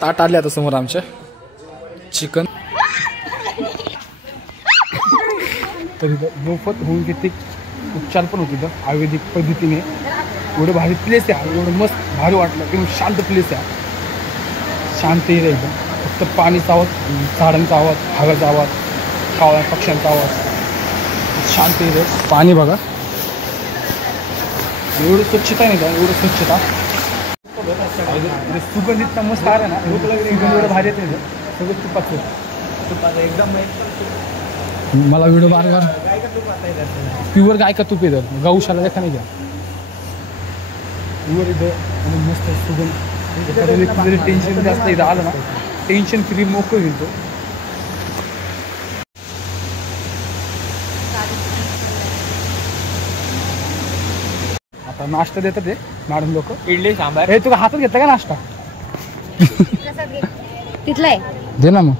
ताट आले आता समोर आमच्या चिकन. तर इथं मोफत होमिओपॅथिक उपचार पण होते इथं आयुर्वेदिक पद्धतीने. एवढं भारी प्लेस आहे, एवढं मस्त भारी वाटलं. एकदम शांत प्लेस आहे, शांत एरिया एकदम. फक्त पाणीचा आवाज, झाडांचा आवाज, हवेचा आवाज, कावळ्या पक्ष्यांचा आवाज, शांत एरिया. पाणी बघा एवढं स्वच्छता नाही का, एवढं स्वच्छता. सुगंध इतका मस्त आला ना, एवढं भारी येते सगळं तुपाचं एकदम. मला व्हिडिओ बार प्युअर गाय का तूप येतं, गौशाला देखा नाही घ्या प्युअर इथं. आणि मस्त सुगंध. जरी टेन्शन जास्त इथं आलं ना, टेन्शन फ्री मोकळं होईल तो. आता नाश्ता देतात ते मॅडम लोक, इडली सांबार. हे तुला हातात घेतला का नाश्ता? तिथला आहे, दे ना मग.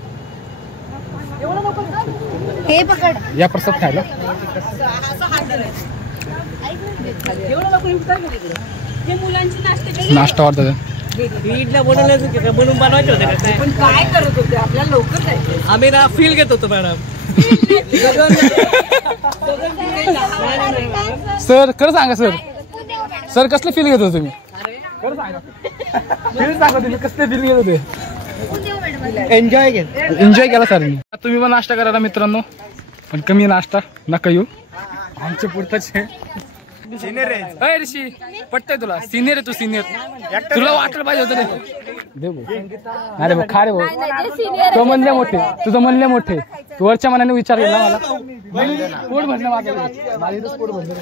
हे पकड या प्रसाद खायला. नाश्ता वाटतं इडल्या बनवून बनवायचे होते, पण काय करत होते आपल्याला लवकर जायचं. आम्ही ना फील घेत होतो मॅडम. सर खरं सांगा सर, सर कसलं फील घेत होतो तुम्ही? खरं सांगा, फील सांगा तुम्ही कसले फील घेत होते? एन्जॉय केला सर मी. तुम्ही पण नाश्ता करा मित्रांनो, पण कमी नाश्ता नका येऊ. आमच्या पुरताच सिनियर आहे ऋषी, पटतंय तुला? सिनियर आहे तू, सिनियर. तुला वाटलं पाहिजे होतं दे भाऊ. अरे भाऊ खा रे भाऊ, तो म्हणले मोठे, तुझं म्हणले मोठे. तू वरच्या मनाने विचार केला मला. पोट भरलं माझं, पोट भरलं.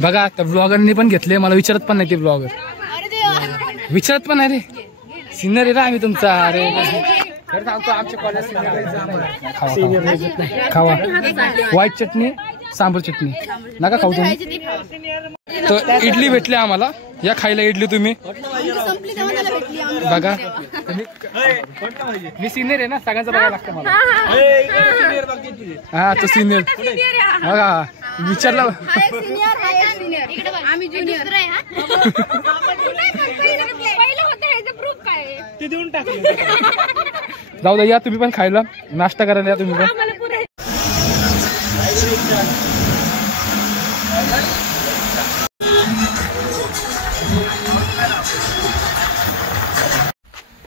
बघा त्या ब्लॉगरनी पण घेतले, मला विचारत पण नाही ते ब्लॉगर. विचारत पण नाही रे, सिनियर आहे रे आम्ही तुमचा. अरे खरं सांगतो आमच्या कॉलेज सिनियर. खावा व्हाईट चटणी, सांबर चटणी नका खाऊ तुम्ही. तर इडली भेटली आम्हाला, या खायला इडली तुम्ही. बघा मी सिनियर आहे ना, सगळ्यांचा बघायला लागतं मला. हा तो सिनियर बघा विचारला. जाऊ द्या, या तुम्ही पण खायला, नाश्ता करायला या तुम्ही पण.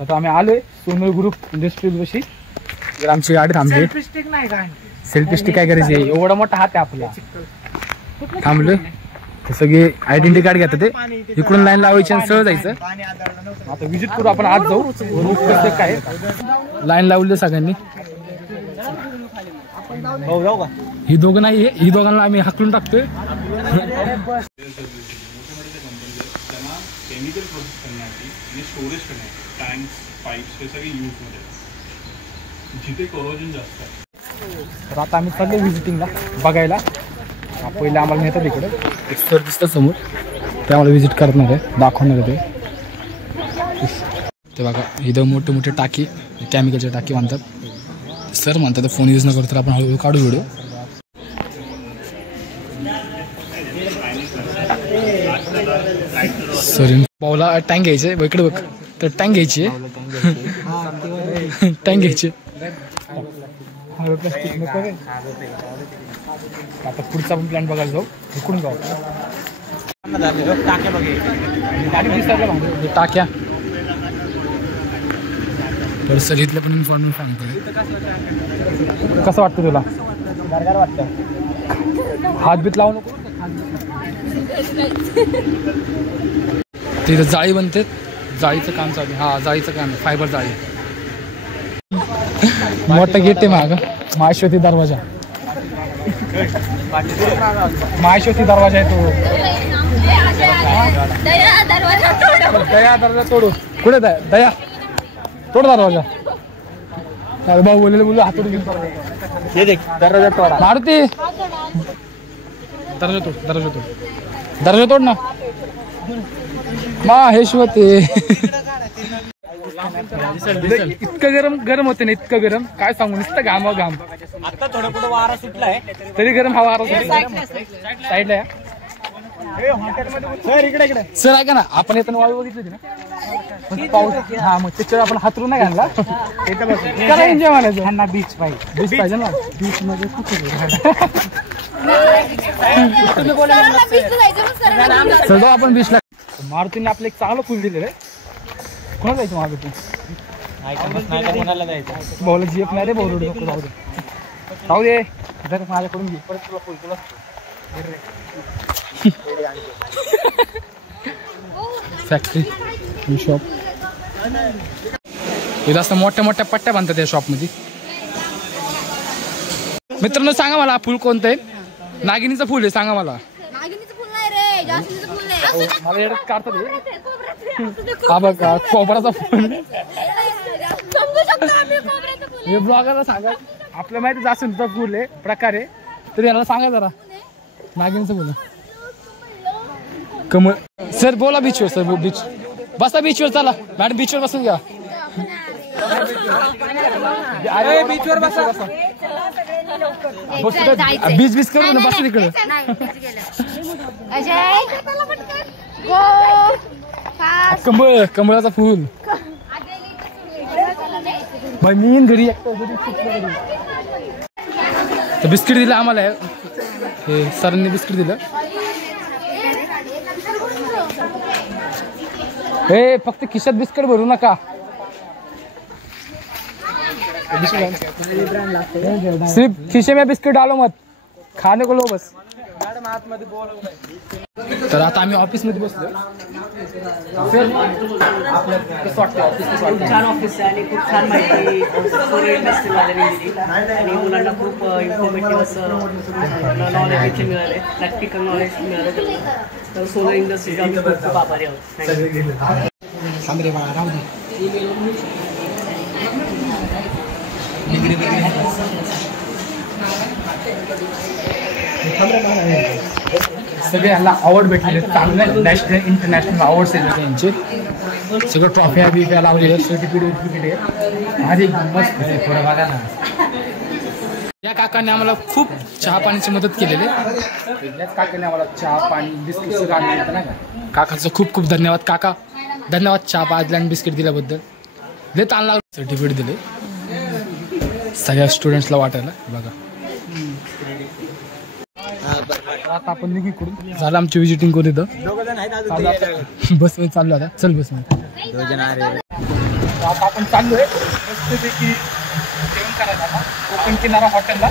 आता आम्ही आलोय सोनल ग्रुप इंडस्ट्रीज पाशी. जर आमची गाडी थांबली. सेल्फी स्टिक काय करायची, एवढा मोठा हात आहे आपला. थांबलोय सगळे आयडेंटिटी कार्ड घेतात ते, इकडून लाईन लावायची आणि सहज जायचं. आता विजिट करू आपण, आज जाऊ रूट कसं काय. लाईन लावली सगळ्यांनी. ही दोघं नाही, ही दोघांना आम्ही हाकलून टाकतोय. केमिकल प्रोसेस करण्यासाठी आणि स्टोरेज करण्यासाठी टँक्स, पाईप्स हे सगळे यूजमध्ये जिथे कोरोजन जास्त आहे. तर आता आम्ही चाललो व्हिजिटिंगला बघायला. पहिले आम्हाला नेतात इकडे, एक सर दिसतं समोर, ते आम्हाला व्हिजिट करणार आहे, दाखवणार आहे ते. बघा इथं मोठे मोठे टाकी, केमिकलचे टाकी बांधतात. सर म्हणतात फोन यूज न करता आपण हळूहळू काढू व्हिडिओ. सर पावला टँक घ्यायचे, इकडे बघ तर टँक घ्यायची, टँक घ्यायचे. आता पुढचा पण प्लॅन बघायला जाऊ, इकडून जाऊ. टाक्या तर सर इथलं पण इन्फॉर्मेशन सांगतो. कसं वाटतं तुला? हात बीत लावू नको. तिथं जाळी बनते, जाळीचं काम चालू. हा जाळीचं काम, फायबर जाळी. मोठा गेट आहे मागं, माहेश्वती दरवाजा. माहेश्वती दरवाजा आहे तो. दया दरवाजा तोडू. कुठे दया तोड दरवाजा. अरे भाऊ बोलले बोललो हातोड दरवाजा तोडा. मारुती दरवाजा तोड, दरवाजा तोड, दरवाजा तोड ना. माहेश्वती. इतकं गरम गरम होते ना, इतकं गरम काय सांगू, नुसतं घाम घाम. आता थोडं पुढे वारा सुटलाय तरी गरम हवा साईडला. सर ऐका ना, आपण येताना वाळू बघितली होती ना, पाऊस हा मग त्याच्यावर आपण हातरून नाही घालला करा एन्जॉय म्हणायचं. ह्यांना बीच पाहिजे ना. बीच मध्ये सगळं आपण बीचला. मारुतीने आपलं एक चांगलं फुल दिलेलं आहे. कोणाला जायचं मारुती? कोणाला जायचं? भाऊला जीएफ नाही रे भाऊ. रोड नको जाऊ दे. जाऊ दे जर माझ्याकडून घे परत तुला फुल तुला फॅक्टरी शॉप. हे जास्त मोठ्या मोठ्या पट्ट्या बांधतात या शॉपमध्ये. मित्रांनो सांगा मला फुल कोणतं आहे? नागिनीचं फुल आहे सांगा मला. मला एवढं काढतात हा बघा कोबराचा फुल. हे ब्लॉगरला सांगा आपल्या माहिती जास्वंदीचा फुल आहे प्रकार आहे तर याला सांगा जरा नागिनीचं फुल. कमळ सर बोला बीचवर. सर बीच बसा बीचवर. चला मॅडम बीचवर बसून घ्या. अरे बीचवर बसा. बीच बीच करू ना बसा तिकडे. कमळ कमळाचा फुल. मी घरी बिस्किट दिलं आम्हाला. हे सरांनी बिस्किट दिलं. हे फक्त खिशात बिस्किट भरू नका. सिर्फ खिशे में बिस्किट डालो मत खाने को लो बस. तर आता आम्ही ऑफिस मध्ये बसलो. छान ऑफिस आहे आणि खूप छान माहिती आणि मुलांना खूप इन्फॉर्मेटिव्ह असं नॉलेज इथे मिळाले. प्रॅक्टिकल नॉलेज मिळालं. तर सोलर इंडस्ट्रीचे आम्ही खूप खूप आभारी आहोत. सगळ्यांना अवॉर्ड भेटलेले चांगले नॅशनल इंटरनॅशनल अवॉर्ड्स आहेत त्यांचे. सगळं ट्रॉफ्या बिफ्या लावलेल्या सर्टिफिकेट आहे. भारी मस्त आहे. थोडं बघा ना. या काकांनी आम्हाला खूप चहा पाण्याची मदत केलेली. याच काकांनी आम्हाला चहा पाणी बिस्किट सगळं आणलं नाही का. काकांचं खूप खूप धन्यवाद काका. धन्यवाद चहा पाजला आणि बिस्किट दिल्याबद्दल. लय ताण लागला. सर्टिफिकेट दिले सगळ्या स्टुडंट्सला वाटायला. बघा आता आपण निघू इकडून. झालं आमची विजिटिंग करू इथं. बस मध्ये चाललो आता. चल बस मध्ये आता आपण चाललोय मस्तपैकी जेवण करायला आता कोकण किनारा हॉटेलला.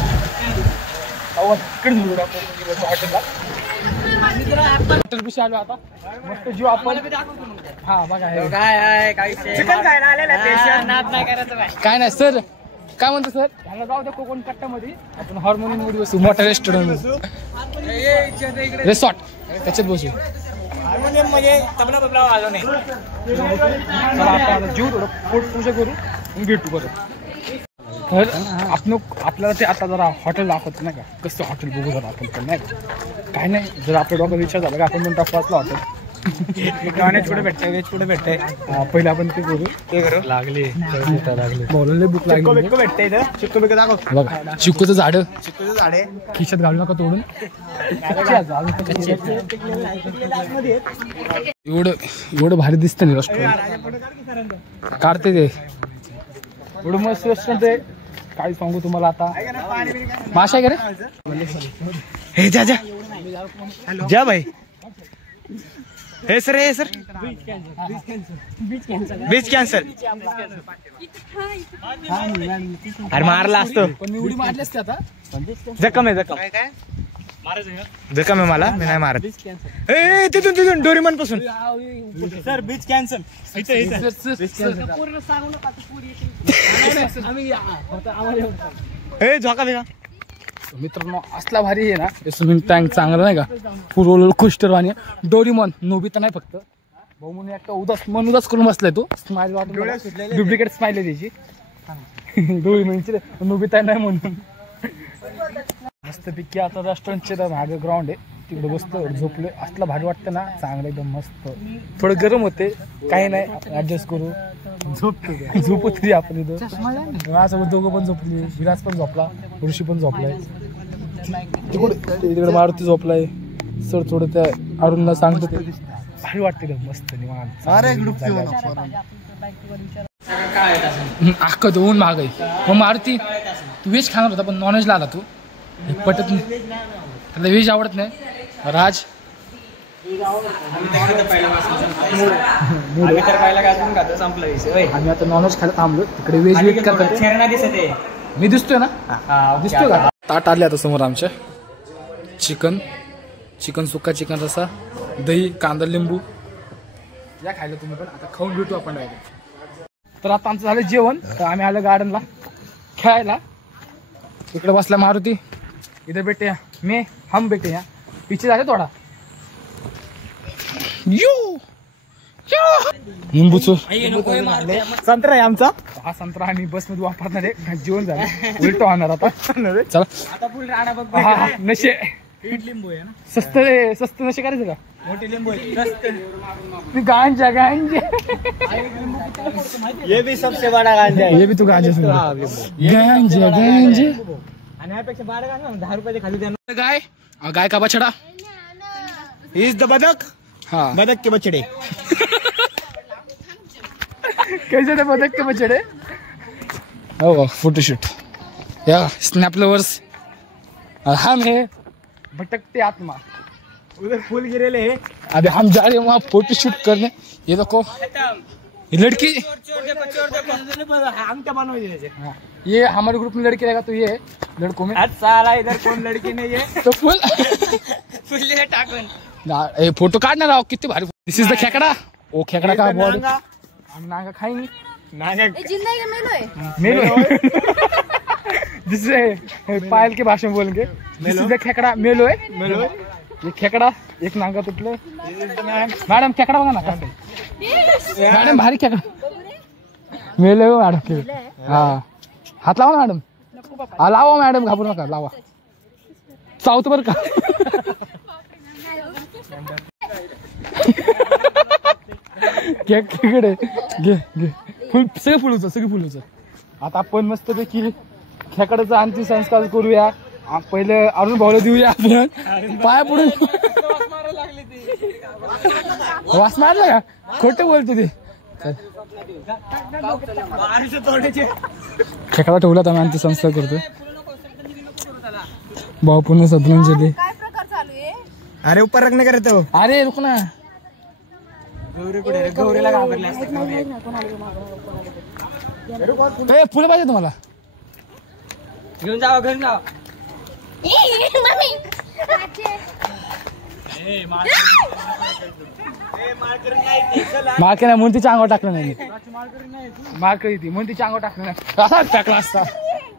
तिकडे हॉटेलला हॉटेल पिशी आलो आता. मस्त जीव आपण हा बघा काय नाही सर. काय म्हणतो सर? ह्याला जाऊ द्या कोकण कट्ट्यामध्ये आपण हार्मोनियम मध्ये बसू. मोठ्या रेस्टॉरंट रिसॉर्ट त्याच्यात बसू. हार्मोनियम मध्ये तबला बबला आलो नाही. जीव थोडं पोट पूजा करू भेटू परत. तर आपण आपल्याला ते आता जरा हॉटेल दाखवतो नाही का. कसं हॉटेल बघू जरा आपण पण नाही का. काय नाही जर आपल्या डोक्यात विचार झाला का आपण पण टाकू हॉटेल. नॉनव्हेज कुठे भेटतंय व्हेज कुठे भेटतंय. पहिला आपण ते करू. ते करू लागले बोलायला बुक लागली. भेटतंय इथं चिक्कू बिक्कू दाखव. बघा चिक्कूचं झाड. चिक्कूचं झाड आहे. खिशात घालू नका तोडून. एवढं भारी दिसतं नाही रेस्टॉरंट. काढते ते एवढं मस्त रेस्टॉरंट आहे. काय सांगू तुम्हाला आता. माशा आहे का रे. हे जा जा जा भाई. हे सर हे सर बीच कॅन्सल. अरे मारला असतो पण मी उडी मारली असते. आता जखम आहे. जखम आहे मला. मी नाही मारत. तिथून तिथून डोरीमन पासून सर बीच कॅन्सल. झोका बिका. मित्रांनो असला भारी आहे ना स्विमिंग टँक चांगला नाही का. रोलर कोस्टर आणि डोरीमॉन. नोबिता नाही फक्त भाऊ म्हणून एकटा उदास करून बसलाय तो. स्माइल वाटून डुप्लिकेट स्माइल आहे त्याची. डोरीमॉनची नोबिता नाही म्हणून. मस्तपैकी आता रेस्टॉरंटचे मागे ग्राउंड आहे तिकडे बसतो झोपलोय. असला भारी वाटतं ना चांगलं एकदम मस्त. थोडं गरम होते काही नाही आपण ऍडजस्ट करू. झोपू तरी आपण इथं. माझ्यासोबत दोघं पण झोपली. विराज पण झोपला. ऋषी पण झोपलाय. तिकडे मारुती झोपलाय. सर थोडं त्या अरुणला सांगतो भारी वाटते मस्त निवांत. अख्ख दोन महाग आहे. मग मारुती तू व्हेज खाणार होता पण नॉनव्हेजला आला तू. पटत नाही त्याला व्हेज आवडत नाही. राज आम्ही आता नॉनव्हेज खायला थांबलो. तिकडे व्हेज वेट करतात. मी दिसतोय ना दिसतोय का. ताट आले आता समोर आमच्या. चिकन सुक्का, चिकन रसा, दही, कांदा, लिंबू या खायला तुम्ही पण. आता खाऊन भेटू आपण डायरेक्ट. तर आता आमचं झालं जेवण. तर आम्ही आलो गार्डनला खेळायला. इकडे बसला मारुती. इधर बेटे मे हम बेटे या पीछे झाले थोडा. लिंबू संत्रा आहे आमचा. हा संत्रा आम्ही बसमध्ये वापरणार आहे. जेवण झालं उलट होणार आता. चला हा नशे लिंबू आहे ना. स्वस्त नशे करायचं का. मोठे लिंबू आहे. गांजा ये भी सबसे बड़ा गांजा है. ये भी तू गांजा गांजा आणि यापेक्षा 12 गांजा 10 रुपयाचे खाली देणार. गाय का बछड़ा इज द बदक. हाँ बदक के बछड़े. कैसे थे बदक के बछड़े. हो फोटोशूट या स्नैप लवर्स. हम है भटकते आत्मा. उधर फूल गिरेले है. अभी हम जा रहे हैं वहाँ फोटोशूट करने. ये देखो ये लड़की. ये हमारे ग्रुप में लड़की रहेगा तो ये लड़कों में. साला इधर कौन लड़की नहीं है तो फुल फोटो काढना राव. किती भारी. दिस इज द खेकडा. ओ खेकडा का बॉडी. हम नांगा खाएंगे. मेलो जिससे पायल के भाषा में बोलेंगे. दिस इज द खेकडा. मेलो है ये खेकडा. एक नांगा तुटले. मॅडम खेकडा बघा ना कसं. मॅडम भारी खेकडा. मेलो मॅडम. हा हात लावा मॅडम. हा लावा मॅडम घाबरू नका लावा. चावतो बरं का. खेकडे घे घे फुल सगळे फुलूच. आता आपण मस्तपैकी खेकड्याचा अंतिम संस्कार करूया. पहिले अरुण भाऊला देऊया आपण. पाया पडून वास मारला का. खोटं बोलतो ते. खेकडा ठेवला तर आम्ही अंतिम संस्कार करतोय. भाऊ पुन्हा श्रद्धांजली. अरे ऊपर रखने का रहते हो. अरे रुक ना. गौरीला घाबरले फुलं पाहिजे तुम्हाला. घेऊन जावा घेऊन जावा. मार्के नाही म्हणून तिच्या अंगावर टाकलं नाही. मार्क ती म्हणून तिच्या अंगावर टाकलं नाही. असा टाकला असता.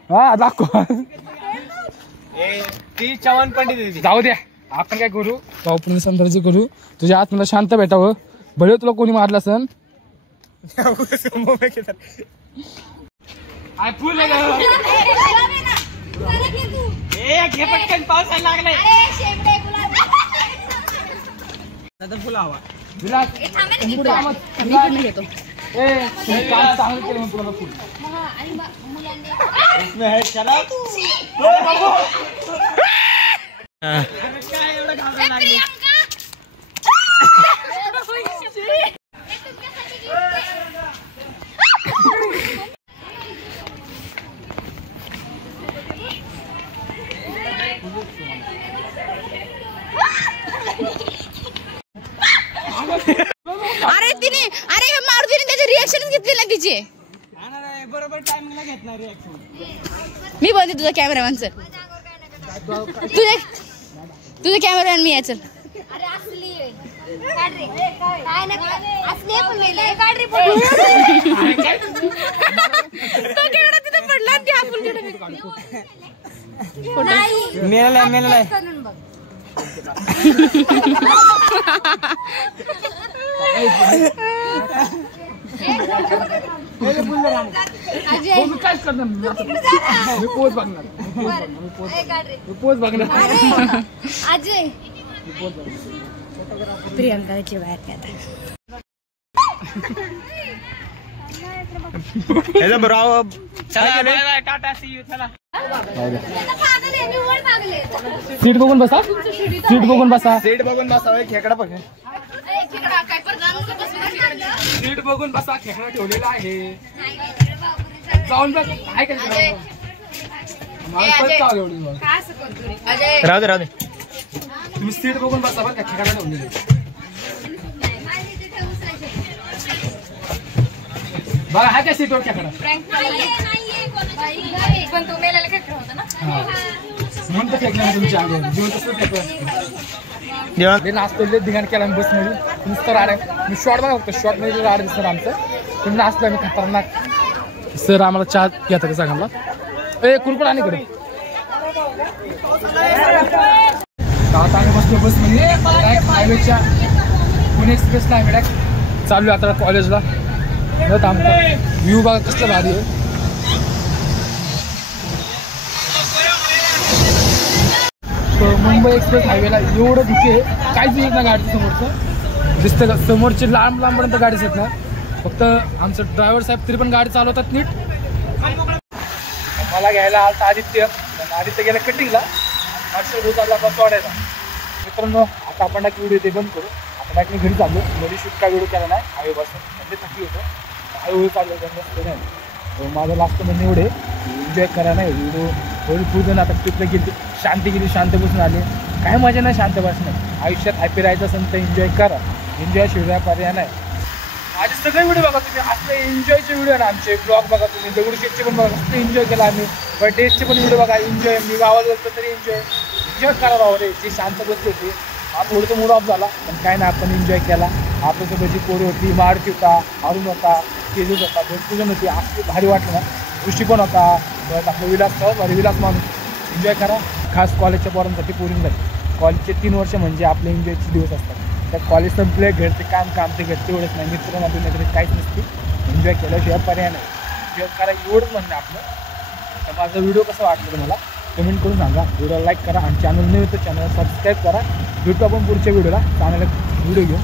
हा दाखव. ती चव्हाण पंडित. जाऊ द्या आपण काय करू. भाऊपूर्ण संदर्भ करू. तुझ्या आत मला शांत भेटावं. भले तुला कोणी मारला असन. अरे मारुतीने त्याचे रिएक्शन घेतले ना तिचे. बरोबर टायमिंगला घेतणार रिएक्शन. मी बोलते तुझा कॅमेरामॅन. चल तुझे कॅमेरामॅन मी आहे. चल अरे असली काढ रे. काय ना असली पण मेले काढ रे. तो केवढा तिथे पडला आणि हा फुल केवढा नाही. मेलेला करून बघ. अजय प्रियंकाची बाहेर सीट बघून बसा, सीट बघून बसा, सीट बघून बसा. खेकडा बघ, सीट बघून बसा. खेकडा ठेवलेला आहे. जाऊन बघ काय करायचं. राहू दे राहू दे. तुम्ही सीट बघून बसा बरं का. खेकडा ठेवलेला बघा. हा काय सीटवर खेकडा पण तो मेलेला खेकडा होता ना. म्हणून तर फेकणार तुमच्या आगे जीवन तसं फेकलं. नाचतो धिंगाण केला मी बसमध्ये. नुसतं राड मी शॉर्ट बघा फक्त. शॉर्ट मध्ये राड दिसतं आमचं. तुम्ही नाचलो आम्ही खतरनाक. सर आम्हाला चहा घेता का सांगा. ए कुरकुर आणि कडे आता आम्ही बसलो बसमध्ये हायवेच्या पुणे एक्सप्रेसला. आम्ही डायरेक्ट चालू आता कॉलेजला. आमचा व्ह्यू बघा कसलं भारी आहे. मुंबई एक्सप्रेस हायवेला एवढं धुके काहीच येत ना गाडीचं. समोरचं दिसतं का समोरची लांब लांबपर्यंत गाडीच येत ना. फक्त आमचं ड्रायव्हर साहेब तरी पण गाडी चालवतात नीट. मला घ्यायला आलता आदित्य. आदित्य गेला कटिंगला. चालला बस वाढायला. मित्रांनो आता आपण व्हिडिओ ते बंद करू. आपण मी घरी चाललो. मध्ये शूट काय व्हिडिओ केला नाही हायवेपासून. म्हणजे थकली होतं. हळूहळू चाललो नाही. माझं लास्ट म्हणजे एवढे एन्जॉय करा नाही व्हिडिओ. थोडी पूर्ण आता ट्रिपला गेली. शांती गेली. शांत बसून आले. काय मजा नाही शांत बसणं. आयुष्यात हॅपी राहायचं असेल तर एन्जॉय करा. एन्जॉय शिवाय पर्याय नाही. माझे सगळे व्हिडिओ बघा तुम्ही. असले एन्जॉयचे व्हिडिओ ना आमचे. ब्लॉग बघा तुम्ही. दगडूशेठचे पण बघा. कसं एन्जॉय केला आम्ही. बर्थडेचे पण व्हिडिओ बघा. एन्जॉय. मी गावात गेलो तरी एन्जॉय करा राहू रे. ती शांत बसली होती. हा थोडंसं मूड ऑफ झाला पण काय नाही आपण एन्जॉय केला. आपल्यासोबत जी पोरी होती. मारुती होता, अरुण होता, तेजस होता, भरपूर होती. असं भारी वाटलं ना. ऋषी पण होता. परत आपलं विलास भारी विलास माणूस. एन्जॉय करा. खास कॉलेजच्या पोरांसाठी पोरींसाठी. कॉलेजचे 3 वर्ष म्हणजे आपले एन्जॉयचे दिवस असतात. त्या कॉलेज संपले घरचे काम ते घरचे एवढंच नाही. मित्रांमध्ये नगरी काहीच नसते. एन्जॉय केल्याशिवाय पर्याय नाही. एन्जॉय करा एवढंच म्हणणं आपलं. तर माझा व्हिडिओ कसा वाटलं तुम्हाला कमेंट करून सांगा. व्हिडिओला लाईक करा आणि चॅनल नव्हे तर चॅनलला सबस्क्राईब करा. भेटू आपण पुढच्या व्हिडिओला. चांगला व्हिडिओ घेऊन.